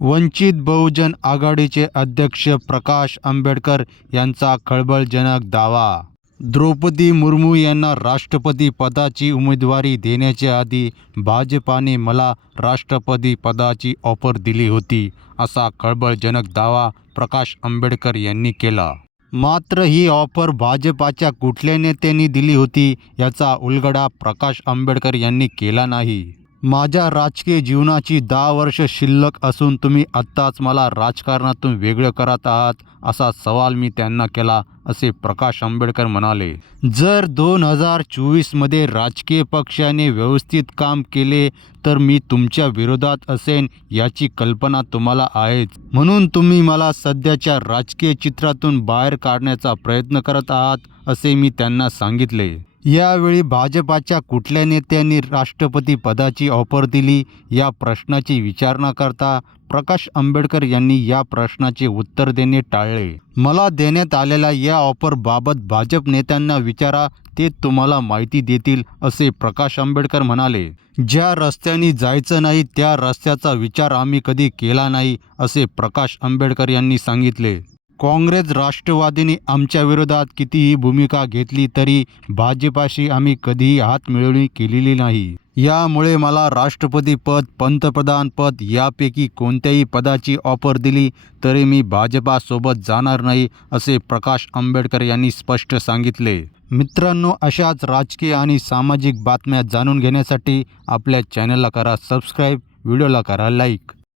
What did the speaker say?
वंचित बहुजन आघाडीचे अध्यक्ष प्रकाश आंबेडकर यांचा खळबळजनक दावा. द्रौपदी मुर्मू यांना राष्ट्रपती पदाची उमेदवारी देण्याच्या आधी भाजपाने मला राष्ट्रपती पदाची ऑफर दिली होती असा खळबळजनक दावा प्रकाश आंबेडकर यांनी केला. मात्र ही ऑफर भाजपाच्या कुठल्या नेत्यांनी दिली होती याचा उलगडा प्रकाश आंबेडकर यांनी केला नाही. माझ्या राजकीय जीवनाची दहा वर्ष शिल्लक असून तुम्ही आत्ताच मला राजकारणातून वेगळं करत आहात असा सवाल मी त्यांना केला असे प्रकाश आंबेडकर म्हणाले. जर दोन हजार चोवीसमध्ये राजकीय पक्षाने व्यवस्थित काम केले तर मी तुमच्या विरोधात असेन याची कल्पना तुम्हाला आहेच. म्हणून तुम्ही मला सध्याच्या राजकीय चित्रातून बाहेर काढण्याचा प्रयत्न करत आहात असे मी त्यांना सांगितले. यावेळी भाजपाच्या कुठल्या नेत्यांनी राष्ट्रपती पदाची ऑफर दिली या प्रश्नाची विचारणा करता प्रकाश आंबेडकर यांनी या प्रश्नाचे उत्तर देणे टाळले. मला देण्यात आलेल्या या ऑफरबाबत भाजप नेत्यांना विचारा ते तुम्हाला माहिती देतील असे प्रकाश आंबेडकर म्हणाले. ज्या रस्त्याने जायचं नाही त्या रस्त्याचा विचार आम्ही कधी केला नाही असे प्रकाश आंबेडकर यांनी सांगितले. काँग्रेस राष्ट्रवादीने आमच्या विरोधात कितीही भूमिका घेतली तरी भाजपाशी आम्ही कधीही हात मिळवणी केलेली नाही. यामुळे मला राष्ट्रपती पद पंतप्रधान पद यापैकी कोणत्याही पदाची ऑफर दिली तरी मी भाजपासोबत जाणार नाही असे प्रकाश आंबेडकर यांनी स्पष्ट सांगितले. मित्रांनो अशाच राजकीय आणि सामाजिक बातम्या जाणून घेण्यासाठी आपल्या चॅनलला करा सबस्क्राईब व्हिडिओला करा लाईक.